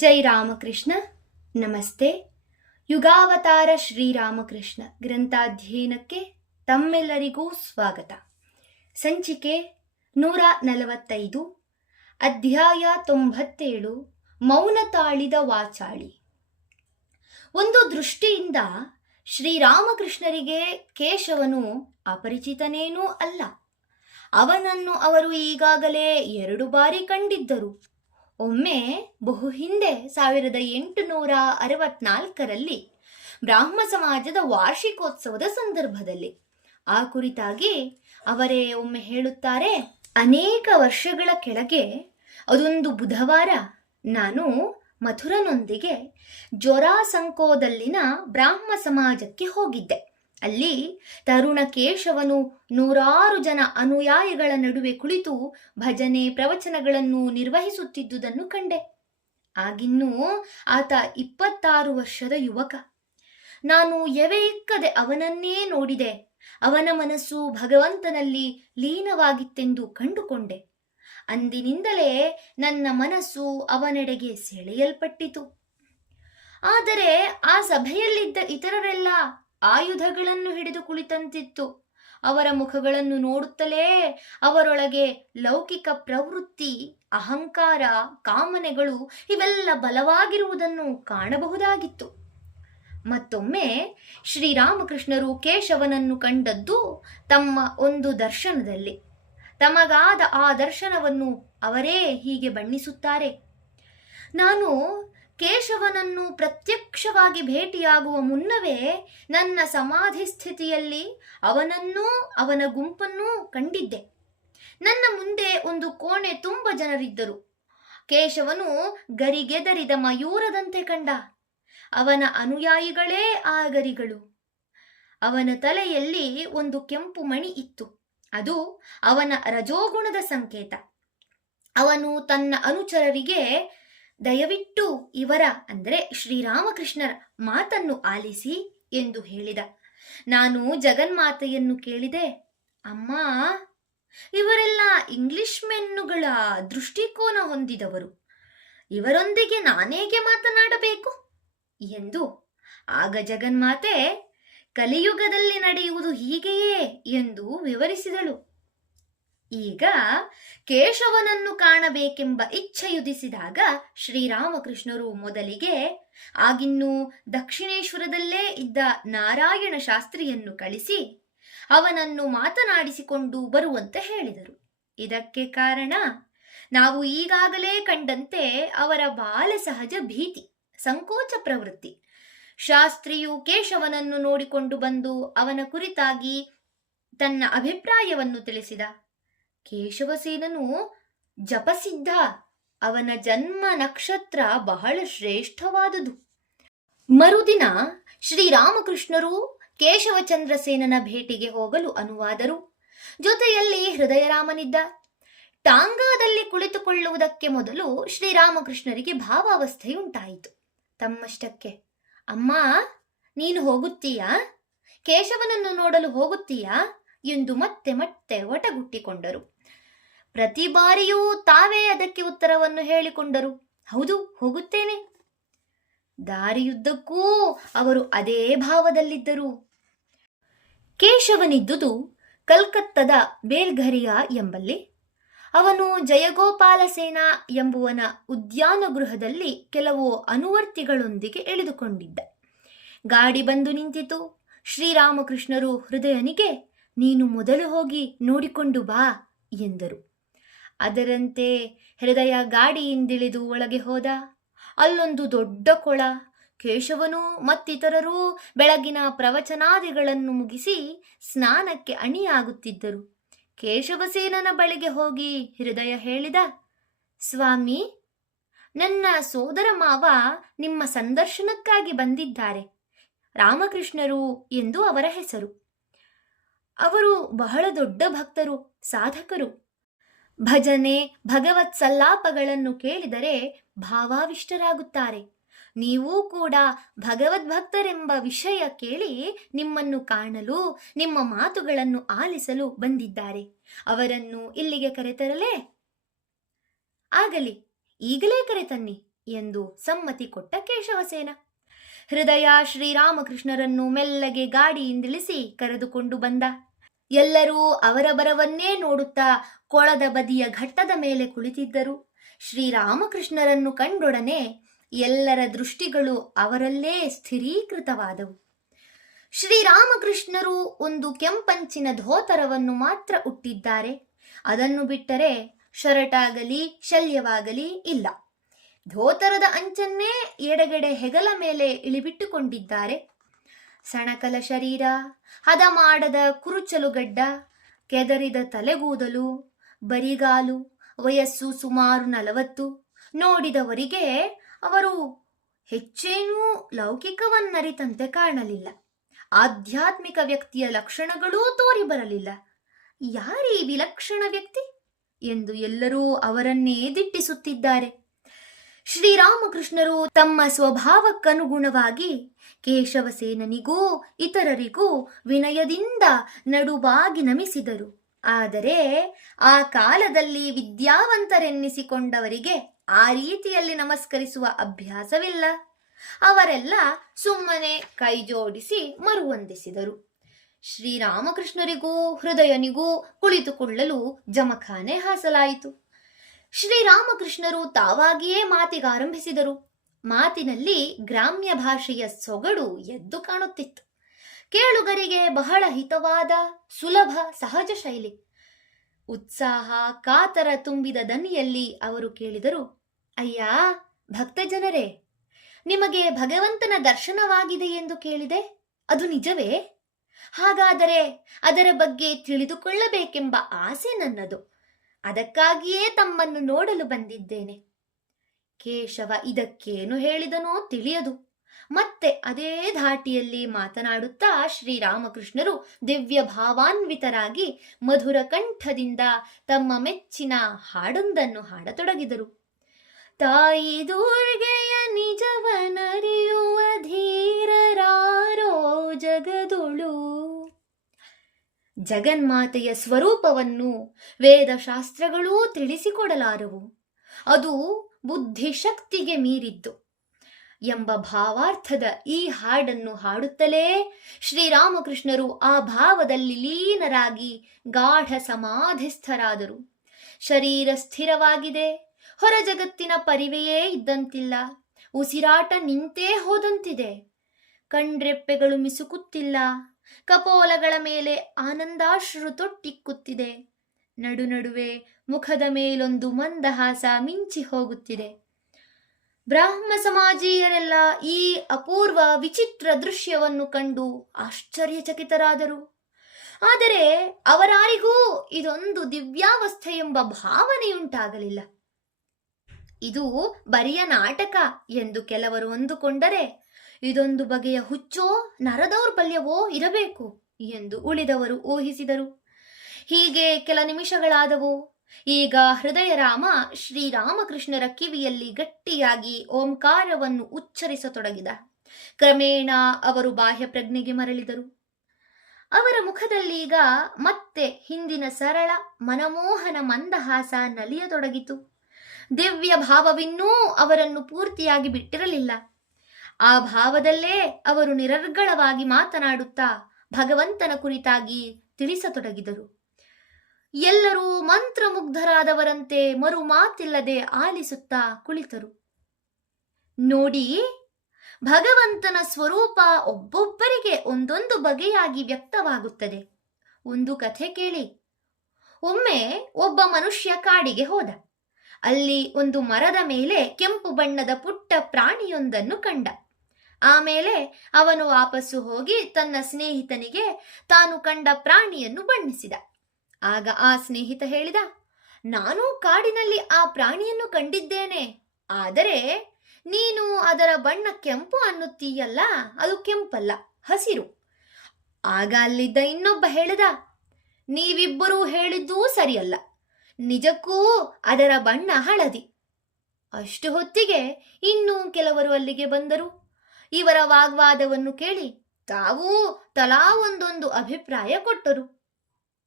ಜೈ ರಾಮಕೃಷ್ಣ. ನಮಸ್ತೆ. ಯುಗಾವತಾರ ಶ್ರೀರಾಮಕೃಷ್ಣ ಗ್ರಂಥಾಧ್ಯಯನಕ್ಕೆ ತಮ್ಮೆಲ್ಲರಿಗೂ ಸ್ವಾಗತ. ಸಂಚಿಕೆ 145, ಅಧ್ಯಾಯ 97, ಮೌನ ತಾಳಿದ ವಾಚಾಳಿ. ಒಂದು ದೃಷ್ಟಿಯಿಂದ ಶ್ರೀರಾಮಕೃಷ್ಣರಿಗೆ ಕೇಶವನು ಅಪರಿಚಿತನೇನೂ ಅಲ್ಲ. ಅವನನ್ನು ಅವರು ಈಗಾಗಲೇ 2 ಬಾರಿ ಕಂಡಿದ್ದರು. ಒಮ್ಮೆ ಬಹು ಹಿಂದೆ 1864ರಲ್ಲಿ ಬ್ರಾಹ್ಮ ಸಮಾಜದ ವಾರ್ಷಿಕೋತ್ಸವದ ಸಂದರ್ಭದಲ್ಲಿ. ಆ ಕುರಿತಾಗಿ ಅವರೇ ಒಮ್ಮೆ ಹೇಳುತ್ತಾರೆ, ಅನೇಕ ವರ್ಷಗಳ ಕೆಳಗೆ ಅದೊಂದು ಬುಧವಾರ ನಾನು ಮಥುರನೊಂದಿಗೆ ಜೊರಾಸಂಕೋದಲ್ಲಿನ ಬ್ರಾಹ್ಮ ಸಮಾಜಕ್ಕೆ ಹೋಗಿದ್ದೆ. ಅಲ್ಲಿ ತರುಣ ಕೇಶವನು 100 ಜನ ಅನುಯಾಯಿಗಳ ನಡುವೆ ಕುಳಿತು ಭಜನೆ ಪ್ರವಚನಗಳನ್ನು ನಿರ್ವಹಿಸುತ್ತಿದ್ದುದನ್ನು ಕಂಡೆ. ಆಗಿನ್ನೂ ಆತ 26 ವರ್ಷದ ಯುವಕ. ನಾನು ಎವೆ ಇಕ್ಕದೆ ಅವನನ್ನೇ ನೋಡಿದೆ. ಅವನ ಮನಸ್ಸು ಭಗವಂತನಲ್ಲಿ ಲೀನವಾಗಿತ್ತೆಂದು ಕಂಡುಕೊಂಡೆ. ಅಂದಿನಿಂದಲೇ ನನ್ನ ಮನಸ್ಸು ಅವನೆಡೆಗೆ ಸೆಳೆಯಲ್ಪಟ್ಟಿತು. ಆದರೆ ಆ ಸಭೆಯಲ್ಲಿದ್ದ ಇತರರೆಲ್ಲ ಆಯುಧಗಳನ್ನು ಹಿಡಿದು ಕುಳಿತಂತಿತ್ತು. ಅವರ ಮುಖಗಳನ್ನು ನೋಡುತ್ತಲೇ ಅವರೊಳಗೆ ಲೌಕಿಕ ಪ್ರವೃತ್ತಿ, ಅಹಂಕಾರ, ಕಾಮನೆಗಳು ಇವೆಲ್ಲ ಬಲವಾಗಿರುವುದನ್ನು ಕಾಣಬಹುದಾಗಿತ್ತು. ಮತ್ತೊಮ್ಮೆ ಶ್ರೀರಾಮಕೃಷ್ಣರು ಕೇಶವನನ್ನು ಕಂಡದ್ದು ತಮ್ಮ ಒಂದು ದರ್ಶನದಲ್ಲಿ. ತಮಗಾದ ಆ ದರ್ಶನವನ್ನು ಅವರೇ ಹೀಗೆ ಬಣ್ಣಿಸುತ್ತಾರೆ. ನಾನು ಕೇಶವನನ್ನು ಪ್ರತ್ಯಕ್ಷವಾಗಿ ಭೇಟಿಯಾಗುವ ಮುನ್ನವೇ ನನ್ನ ಸಮಾಧಿ ಸ್ಥಿತಿಯಲ್ಲಿ ಅವನನ್ನೂ ಅವನ ಗುಂಪನ್ನೂ ಕಂಡಿದ್ದೆ. ನನ್ನ ಮುಂದೆ ಒಂದು ಕೋಣೆ ತುಂಬ ಜನರಿದ್ದರು. ಕೇಶವನು ಗರಿಗೆದರಿದ ಮಯೂರದಂತೆ ಕಂಡ. ಅವನ ಅನುಯಾಯಿಗಳೇ ಆ ಗರಿಗಳು. ಅವನ ತಲೆಯಲ್ಲಿ ಒಂದು ಕೆಂಪು ಮಣಿ ಇತ್ತು. ಅದು ಅವನ ರಜೋಗುಣದ ಸಂಕೇತ. ಅವನು ತನ್ನ ಅನುಚರರಿಗೆ, ದಯವಿಟ್ಟು ಇವರ ಅಂದರೆ ಶ್ರೀರಾಮಕೃಷ್ಣರ ಮಾತನ್ನು ಆಲಿಸಿ ಎಂದು ಹೇಳಿದ. ನಾನು ಜಗನ್ಮಾತೆಯನ್ನು ಕೇಳಿದೆ, ಅಮ್ಮ, ಇವರೆಲ್ಲ ಇಂಗ್ಲಿಷ್ ಮೆನ್ನುಗಳ ದೃಷ್ಟಿಕೋನ ಹೊಂದಿದವರು. ಇವರೊಂದಿಗೆ ನಾನೇಗೆ ಮಾತನಾಡಬೇಕು ಎಂದು. ಆಗ ಜಗನ್ಮಾತೆ, ಕಲಿಯುಗದಲ್ಲಿ ನಡೆಯುವುದು ಹೀಗೆಯೇ ಎಂದು ವಿವರಿಸಿದಳು. ಈಗ ಕೇಶವನನ್ನು ಕಾಣಬೇಕೆಂಬ ಇಚ್ಛೆಯುದಿಸಿದಾಗ ಶ್ರೀರಾಮಕೃಷ್ಣರು ಮೊದಲಿಗೆ ಆಗಿನ್ನೂ ದಕ್ಷಿಣೇಶ್ವರದಲ್ಲೇ ಇದ್ದ ನಾರಾಯಣ ಶಾಸ್ತ್ರಿಯನ್ನು ಕಳಿಸಿ ಅವನನ್ನು ಮಾತನಾಡಿಸಿಕೊಂಡು ಬರುವಂತೆ ಹೇಳಿದರು. ಇದಕ್ಕೆ ಕಾರಣ ನಾವು ಈಗಾಗಲೇ ಕಂಡಂತೆ ಅವರ ಬಾಲಸಹಜ ಭೀತಿ, ಸಂಕೋಚ ಪ್ರವೃತ್ತಿ. ಶಾಸ್ತ್ರಿಯು ಕೇಶವನನ್ನು ನೋಡಿಕೊಂಡು ಬಂದು ಅವನ ಕುರಿತಾಗಿ ತನ್ನ ಅಭಿಪ್ರಾಯವನ್ನು ತಿಳಿಸಿದ. ಕೇಶವಸೇನನು ಜಪಸಿದ್ಧ. ಅವನ ಜನ್ಮ ನಕ್ಷತ್ರ ಬಹಳ ಶ್ರೇಷ್ಠವಾದುದು. ಮರುದಿನ ಶ್ರೀರಾಮಕೃಷ್ಣರು ಕೇಶವಚಂದ್ರಸೇನನ ಭೇಟಿಗೆ ಹೋಗಲು ಅನುವಾದರು. ಜೊತೆಯಲ್ಲಿ ಹೃದಯರಾಮನಿದ್ದ. ಟಾಂಗಾದಲ್ಲಿ ಕುಳಿತುಕೊಳ್ಳುವುದಕ್ಕೆ ಮೊದಲು ಶ್ರೀರಾಮಕೃಷ್ಣರಿಗೆ ಭಾವಾವಸ್ಥೆಯುಂಟಾಯಿತು. ತಮ್ಮಷ್ಟಕ್ಕೆ, ಅಮ್ಮ, ನೀನು ಹೋಗುತ್ತೀಯಾ? ಕೇಶವನನ್ನು ನೋಡಲು ಹೋಗುತ್ತೀಯಾ ಎಂದು ಮತ್ತೆ ಮತ್ತೆ ಒಟಗುಟ್ಟಿಕೊಂಡರು. ಪ್ರತಿ ಬಾರಿಯೂ ತಾವೇ ಅದಕ್ಕೆ ಉತ್ತರವನ್ನು ಹೇಳಿಕೊಂಡರು, ಹೌದು, ಹೋಗುತ್ತೇನೆ. ದಾರಿಯುದ್ದಕ್ಕೂ ಅವರು ಅದೇ ಭಾವದಲ್ಲಿದ್ದರು. ಕೇಶವನಿದ್ದುದು ಕಲ್ಕತ್ತದ ಬೇಲ್ಘರಿಯಾ ಎಂಬಲ್ಲಿ. ಅವನು ಜಯಗೋಪಾಲ ಸೇನಾ ಎಂಬುವನ ಉದ್ಯಾನಗೃಹದಲ್ಲಿ ಕೆಲವು ಅನುವರ್ತಿಗಳೊಂದಿಗೆ ಇಳಿದುಕೊಂಡಿದ್ದ. ಗಾಡಿ ಬಂದು ನಿಂತಿತು. ಶ್ರೀರಾಮಕೃಷ್ಣರು ಹೃದಯನಿಗೆ, ನೀನು ಮೊದಲು ಹೋಗಿ ನೋಡಿಕೊಂಡು ಬಾ ಎಂದರು. ಅದರಂತೆ ಹೃದಯ ಗಾಡಿಯಿಂದಿಳಿದು ಒಳಗೆ ಹೋದ. ಅಲ್ಲೊಂದು ದೊಡ್ಡ ಕೊಳ. ಕೇಶವನು ಮತ್ತಿತರರೂ ಬೆಳಗಿನ ಪ್ರವಚನಾದಿಗಳನ್ನು ಮುಗಿಸಿ ಸ್ನಾನಕ್ಕೆ ಅಣಿಯಾಗುತ್ತಿದ್ದರು. ಕೇಶವಸೇನನ ಬಳಿಗೆ ಹೋಗಿ ಹೃದಯ ಹೇಳಿದ, ಸ್ವಾಮಿ, ನನ್ನ ಸೋದರ ಮಾವ ನಿಮ್ಮ ಸಂದರ್ಶನಕ್ಕಾಗಿ ಬಂದಿದ್ದಾರೆ. ರಾಮಕೃಷ್ಣರು ಎಂದು ಅವರ ಹೆಸರು. ಅವರು ಬಹಳ ದೊಡ್ಡ ಭಕ್ತರು, ಸಾಧಕರು. ಭಜನೆ, ಭಗವತ್ ಸಲ್ಲಾಪಗಳನ್ನು ಕೇಳಿದರೆ ಭಾವಾವಿಷ್ಟರಾಗುತ್ತಾರೆ. ನೀವೂ ಕೂಡ ಭಗವದ್ಭಕ್ತರೆಂಬ ವಿಷಯ ಕೇಳಿ ನಿಮ್ಮನ್ನು ಕಾಣಲು, ನಿಮ್ಮ ಮಾತುಗಳನ್ನು ಆಲಿಸಲು ಬಂದಿದ್ದಾರೆ. ಅವರನ್ನು ಇಲ್ಲಿಗೆ ಕರೆತರಲೇ? ಆಗಲಿ, ಈಗಲೇ ಕರೆತನ್ನಿ ಎಂದು ಸಮ್ಮತಿ ಕೊಟ್ಟ ಕೇಶವಸೇನ. ಹೃದಯ ಶ್ರೀರಾಮಕೃಷ್ಣರನ್ನು ಮೆಲ್ಲಗೆ ಗಾಡಿಯಿಂದಿಳಿಸಿ ಕರೆದುಕೊಂಡು ಬಂದ. ಎಲ್ಲರೂ ಅವರ ಬರವನ್ನೇ ನೋಡುತ್ತಾ ಕೊಳದ ಬದಿಯ ಘಟ್ಟದ ಮೇಲೆ ಕುಳಿತಿದ್ದರು. ಶ್ರೀರಾಮಕೃಷ್ಣರನ್ನು ಕಂಡೊಡನೆ ಎಲ್ಲರ ದೃಷ್ಟಿಗಳು ಅವರಲ್ಲೇ ಸ್ಥಿರೀಕೃತವಾದವು. ಶ್ರೀರಾಮಕೃಷ್ಣರು ಒಂದು ಕೆಂಪಂಚಿನ ಧೋತರವನ್ನು ಮಾತ್ರ ಉಟ್ಟಿದ್ದಾರೆ. ಅದನ್ನು ಬಿಟ್ಟರೆ ಶರಟಾಗಲಿ ಶಲ್ಯವಾಗಲಿ ಇಲ್ಲ. ಧೋತರದ ಅಂಚನ್ನೇ ಎಡಗಡೆ ಹೆಗಲ ಮೇಲೆ ಇಳಿಬಿಟ್ಟುಕೊಂಡಿದ್ದಾರೆ. ಸಣಕಲ ಶರೀರ, ಹದ ಮಾಡದ ಕುರುಚಲುಗಡ್ಡ, ಕೆದರಿದ ತಲೆಗೂದಲು, ಬರಿಗಾಲು, ವಯಸ್ಸು ಸುಮಾರು 40. ನೋಡಿದವರಿಗೆ ಅವರು ಹೆಚ್ಚೇನೂ ಲೌಕಿಕವನ್ನರಿತಂತೆ ಕಾಣಲಿಲ್ಲ. ಆಧ್ಯಾತ್ಮಿಕ ವ್ಯಕ್ತಿಯ ಲಕ್ಷಣಗಳೂ ತೋರಿ ಬರಲಿಲ್ಲ. ಯಾರೀ ವಿಲಕ್ಷಣ ವ್ಯಕ್ತಿ ಎಂದು ಎಲ್ಲರೂ ಅವರನ್ನೇ ದಿಟ್ಟಿಸುತ್ತಿದ್ದಾರೆ. ಶ್ರೀರಾಮಕೃಷ್ಣರು ತಮ್ಮ ಸ್ವಭಾವಕ್ಕನುಗುಣವಾಗಿ ಕೇಶವಸೇನನಿಗೂ ಇತರರಿಗೂ ವಿನಯದಿಂದ ನಡುಬಾಗಿ ನಮಿಸಿದರು. ಆದರೆ ಆ ಕಾಲದಲ್ಲಿ ವಿದ್ಯಾವಂತರೆನ್ನಿಸಿಕೊಂಡವರಿಗೆ ಆ ರೀತಿಯಲ್ಲಿ ನಮಸ್ಕರಿಸುವ ಅಭ್ಯಾಸವಿಲ್ಲ. ಅವರೆಲ್ಲ ಸುಮ್ಮನೆ ಕೈ ಜೋಡಿಸಿ ಮರುವಂದಿಸಿದರು. ಶ್ರೀರಾಮಕೃಷ್ಣರಿಗೂ ಹೃದಯನಿಗೂ ಕುಳಿತುಕೊಳ್ಳಲು ಜಮಖಾನೆ ಹಾಸಲಾಯಿತು. ಶ್ರೀರಾಮಕೃಷ್ಣರು ತಾವಾಗಿಯೇ ಮಾತಿಗಾರಂಭಿಸಿದರು. ಮಾತಿನಲ್ಲಿ ಗ್ರಾಮ್ಯ ಭಾಷೆಯ ಸೊಗಡು ಎದ್ದು ಕಾಣುತ್ತಿತ್ತು. ಕೇಳುಗರಿಗೆ ಬಹಳ ಹಿತವಾದ ಸುಲಭ ಸಹಜ ಶೈಲಿ. ಉತ್ಸಾಹ ಕಾತರ ತುಂಬಿದ ದನಿಯಲ್ಲಿ ಅವರು ಕೇಳಿದರು, ಅಯ್ಯ ಭಕ್ತ ಜನರೇ, ನಿಮಗೆ ಭಗವಂತನ ದರ್ಶನವಾಗಿದೆ ಎಂದು ಕೇಳಿದೆ, ಅದು ನಿಜವೇ? ಹಾಗಾದರೆ ಅದರ ಬಗ್ಗೆ ತಿಳಿದುಕೊಳ್ಳಬೇಕೆಂಬ ಆಸೆ ನನ್ನದು. ಅದಕ್ಕಾಗಿಯೇ ತಮ್ಮನ್ನು ನೋಡಲು ಬಂದಿದ್ದೇನೆ. ಕೇಶವ ಇದಕ್ಕೇನು ಹೇಳಿದನೋ ತಿಳಿಯದು. ಮತ್ತೆ ಅದೇ ಧಾಟಿಯಲ್ಲಿ ಮಾತನಾಡುತ್ತಾ ಶ್ರೀರಾಮಕೃಷ್ಣರು ದಿವ್ಯ ಭಾವಾನ್ವಿತರಾಗಿ ಮಧುರ ಕಂಠದಿಂದ ತಮ್ಮ ಮೆಚ್ಚಿನ ಹಾಡೊಂದನ್ನು ಹಾಡತೊಡಗಿದರು. ತಾಯಿ ದುರ್ಗೆಯ ನಿಜವನರಿಯುವ ಧೀರರಾರೋ ಜಗದೊಳು. ಜಗನ್ಮಾತೆಯ ಸ್ವರೂಪವನ್ನು ವೇದಶಾಸ್ತ್ರಗಳೂ ತಿಳಿಸಿಕೊಡಲಾರವು. ಅದು ಬುದ್ಧಿಶಕ್ತಿಗೆ ಮೀರಿದ್ದು ಎಂಬ ಭಾವಾರ್ಥದ ಈ ಹಾಡನ್ನು ಹಾಡುತ್ತಲೇ ಶ್ರೀರಾಮಕೃಷ್ಣರು ಆ ಭಾವದಲ್ಲಿ ಲೀನರಾಗಿ ಗಾಢ ಸಮಾಧಿಸ್ಥರಾದರು. ಶರೀರ ಸ್ಥಿರವಾಗಿದೆ. ಹೊರ ಜಗತ್ತಿನ ಪರಿವೆಯೇ ಇದ್ದಂತಿಲ್ಲ. ಉಸಿರಾಟ ನಿಂತೇ ಹೋದಂತಿದೆ. ಕಣ್ರೆಪ್ಪೆಗಳು ಮಿಸುಕುತ್ತಿಲ್ಲ. ಕಪೋಲಗಳ ಮೇಲೆ ಆನಂದಾಶ್ರು ತೊಟ್ಟಿಕ್ಕುತ್ತಿದೆ. ನಡುವೆ ಮುಖದ ಮೇಲೊಂದು ಮಂದಹಾಸ ಮಿಂಚಿ ಹೋಗುತ್ತಿದೆ. ಬ್ರಾಹ್ಮ ಸಮಾಜೀಯರೆಲ್ಲ ಈ ಅಪೂರ್ವ ವಿಚಿತ್ರ ದೃಶ್ಯವನ್ನು ಕಂಡು ಆಶ್ಚರ್ಯಚಕಿತರಾದರು. ಆದರೆ ಅವರಾರಿಗೂ ಇದೊಂದು ದಿವ್ಯಾವಸ್ಥೆ ಎಂಬ ಭಾವನೆಯುಂಟಾಗಲಿಲ್ಲ. ಇದು ಬರಿಯ ನಾಟಕ ಎಂದು ಕೆಲವರು ಅಂದುಕೊಂಡರೆ, ಇದೊಂದು ಬಗೆಯ ಹುಚ್ಚೋ ನರದೌರ್ಬಲ್ಯವೋ ಇರಬೇಕು ಎಂದು ಉಳಿದವರು ಊಹಿಸಿದರು. ಹೀಗೆ ಕೆಲ ನಿಮಿಷಗಳಾದವು. ಈಗ ಹೃದಯರಾಮ ಶ್ರೀರಾಮಕೃಷ್ಣರ ಕಿವಿಯಲ್ಲಿ ಗಟ್ಟಿಯಾಗಿ ಓಂಕಾರವನ್ನು ಉಚ್ಚರಿಸತೊಡಗಿದ. ಕ್ರಮೇಣ ಅವರು ಬಾಹ್ಯ ಪ್ರಜ್ಞೆಗೆ ಮರಳಿದರು. ಅವರ ಮುಖದಲ್ಲೀಗ ಮತ್ತೆ ಹಿಂದಿನ ಸರಳ ಮನಮೋಹನ ಮಂದಹಾಸ ನಲಿಯತೊಡಗಿತು. ದಿವ್ಯ ಭಾವವಿನ್ನೂ ಅವರನ್ನು ಪೂರ್ತಿಯಾಗಿ ಬಿಟ್ಟಿರಲಿಲ್ಲ. ಆ ಭಾವದಲ್ಲೇ ಅವರು ನಿರರ್ಗಳವಾಗಿ ಮಾತನಾಡುತ್ತಾ ಭಗವಂತನ ಕುರಿತಾಗಿ ತಿಳಿಸತೊಡಗಿದರು. ಎಲ್ಲರೂ ಮಂತ್ರಮುಗ್ಧರಾದವರಂತೆ ಮರು ಮಾತಿಲ್ಲದೆ ಆಲಿಸುತ್ತಾ ಕುಳಿತರು. ನೋಡಿ, ಭಗವಂತನ ಸ್ವರೂಪ ಒಬ್ಬೊಬ್ಬರಿಗೆ ಒಂದೊಂದು ಬಗೆಯಾಗಿ ವ್ಯಕ್ತವಾಗುತ್ತದೆ. ಒಂದು ಕಥೆ ಕೇಳಿ. ಒಮ್ಮೆ ಒಬ್ಬ ಮನುಷ್ಯ ಕಾಡಿಗೆ ಹೋದ. ಅಲ್ಲಿ ಒಂದು ಮರದ ಮೇಲೆ ಕೆಂಪು ಬಣ್ಣದ ಪುಟ್ಟ ಪ್ರಾಣಿಯೊಂದನ್ನು ಕಂಡ. ಆಮೇಲೆ ಅವನು ವಾಪಸ್ಸು ಹೋಗಿ ತನ್ನ ಸ್ನೇಹಿತನಿಗೆ ತಾನು ಕಂಡ ಪ್ರಾಣಿಯನ್ನು ಬಣ್ಣಿಸಿದ. ಆಗ ಆ ಸ್ನೇಹಿತ ಹೇಳಿದ, ನಾನು ಕಾಡಿನಲ್ಲಿ ಆ ಪ್ರಾಣಿಯನ್ನು ಕಂಡಿದ್ದೇನೆ. ಆದರೆ ನೀನು ಅದರ ಬಣ್ಣ ಕೆಂಪು ಅನ್ನುತ್ತೀಯಲ್ಲ, ಅದು ಕೆಂಪಲ್ಲ, ಹಸಿರು. ಆಗ ಅಲ್ಲಿದ್ದ ಇನ್ನೊಬ್ಬ ಹೇಳಿದ, ನೀವಿಬ್ಬರೂ ಹೇಳಿದ್ದೂ ಸರಿಯಲ್ಲ, ನಿಜಕ್ಕೂ ಅದರ ಬಣ್ಣ ಹಳದಿ. ಅಷ್ಟು ಹೊತ್ತಿಗೆ ಇನ್ನೂ ಕೆಲವರು ಅಲ್ಲಿಗೆ ಬಂದರು. ಇವರ ವಾಗ್ವಾದವನ್ನು ಕೇಳಿ ತಾವೂ ತಲಾ ಒಂದೊಂದು ಅಭಿಪ್ರಾಯ ಕೊಟ್ಟರು.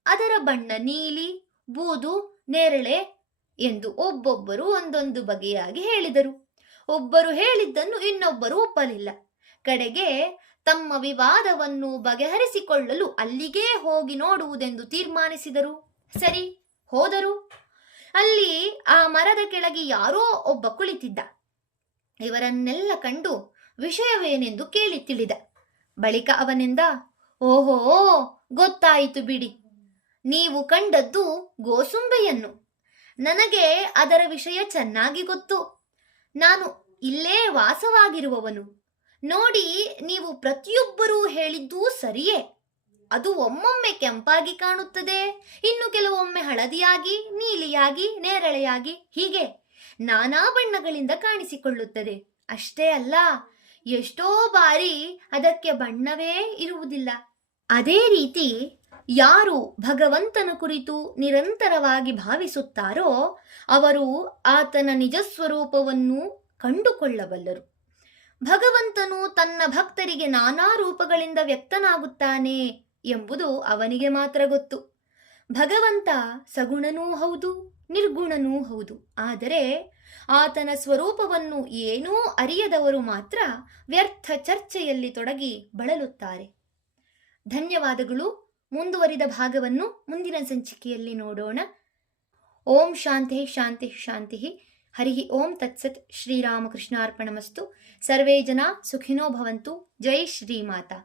ಅದರ ಬಣ್ಣ ನೀಲಿ, ಬೂದು, ನೇರಳೆ ಎಂದು ಒಬ್ಬೊಬ್ಬರು ಒಂದೊಂದು ಬಗೆಯಾಗಿ ಹೇಳಿದರು. ಒಬ್ಬರು ಹೇಳಿದ್ದನ್ನು ಇನ್ನೊಬ್ಬರು ಒಪ್ಪಲಿಲ್ಲ. ಕಡೆಗೆ ತಮ್ಮ ವಿವಾದವನ್ನು ಬಗೆಹರಿಸಿಕೊಳ್ಳಲು ಅಲ್ಲಿಗೇ ಹೋಗಿ ನೋಡುವುದೆಂದು ತೀರ್ಮಾನಿಸಿದರು. ಸರಿ, ಹೋದರು. ಅಲ್ಲಿ ಆ ಮರದ ಕೆಳಗೆ ಯಾರೋ ಒಬ್ಬ ಕುಳಿತಿದ್ದ. ಇವರನ್ನೆಲ್ಲ ಕಂಡು ವಿಷಯವೇನೆಂದು ಕೇಳಿ ತಿಳಿದ. ಬಳಿಕ ಅವನಿಂದ, ಓಹೋ, ಗೊತ್ತಾಯಿತು ಬಿಡಿ, ನೀವು ಕಂಡದ್ದು ಗೋಸುಂಬೆಯನ್ನು. ನನಗೆ ಅದರ ವಿಷಯ ಚೆನ್ನಾಗಿ ಗೊತ್ತು. ನಾನು ಇಲ್ಲೇ ವಾಸವಾಗಿರುವವನು. ನೋಡಿ, ನೀವು ಪ್ರತಿಯೊಬ್ಬರೂ ಹೇಳಿದ್ದೂ ಸರಿಯೇ. ಅದು ಒಮ್ಮೊಮ್ಮೆ ಕೆಂಪಾಗಿ ಕಾಣುತ್ತದೆ, ಇನ್ನು ಕೆಲವೊಮ್ಮೆ ಹಳದಿಯಾಗಿ, ನೀಲಿಯಾಗಿ, ನೇರಳೆಯಾಗಿ, ಹೀಗೆ ನಾನಾ ಬಣ್ಣಗಳಿಂದ ಕಾಣಿಸಿಕೊಳ್ಳುತ್ತದೆ. ಅಷ್ಟೇ ಅಲ್ಲ, ಎಷ್ಟೋ ಬಾರಿ ಅದಕ್ಕೆ ಬಣ್ಣವೇ ಇರುವುದಿಲ್ಲ. ಅದೇ ರೀತಿ ಯಾರು ಭಗವಂತನ ಕುರಿತು ನಿರಂತರವಾಗಿ ಭಾವಿಸುತ್ತಾರೋ ಅವರು ಆತನ ನಿಜಸ್ವರೂಪವನ್ನು ಕಂಡುಕೊಳ್ಳಬಲ್ಲರು. ಭಗವಂತನು ತನ್ನ ಭಕ್ತರಿಗೆ ನಾನಾ ರೂಪಗಳಿಂದ ವ್ಯಕ್ತನಾಗುತ್ತಾನೆ ಎಂಬುದು ಅವನಿಗೆ ಮಾತ್ರ ಗೊತ್ತು. ಭಗವಂತ ಸಗುಣನೂ ಹೌದು, ನಿರ್ಗುಣನೂ ಹೌದು. ಆದರೆ ಆತನ ಸ್ವರೂಪವನ್ನು ಏನೂ ಅರಿಯದವರು ಮಾತ್ರ ವ್ಯರ್ಥ ಚರ್ಚೆಯಲ್ಲಿ ತೊಡಗಿ ಬಳಲುತ್ತಾರೆ. ಧನ್ಯವಾದಗಳು. ಮುಂದುವರಿದ ಭಾಗವನ್ನು ಮುಂದಿನ ಸಂಚಿಕೆಯಲ್ಲಿ ನೋಡೋಣ. ಓಂ ಶಾಂತಿ ಶಾಂತಿ ಶಾಂತಿ. ಹರಿ ಓಂ ತತ್ಸತ್. ಶ್ರೀರಾಮಕೃಷ್ಣಾರ್ಪಣಮಸ್ತು. ಸರ್ವೇ ಜನ ಸುಖಿನೋ ಭವಂತು. ಜೈ ಶ್ರೀಮಾತಾ.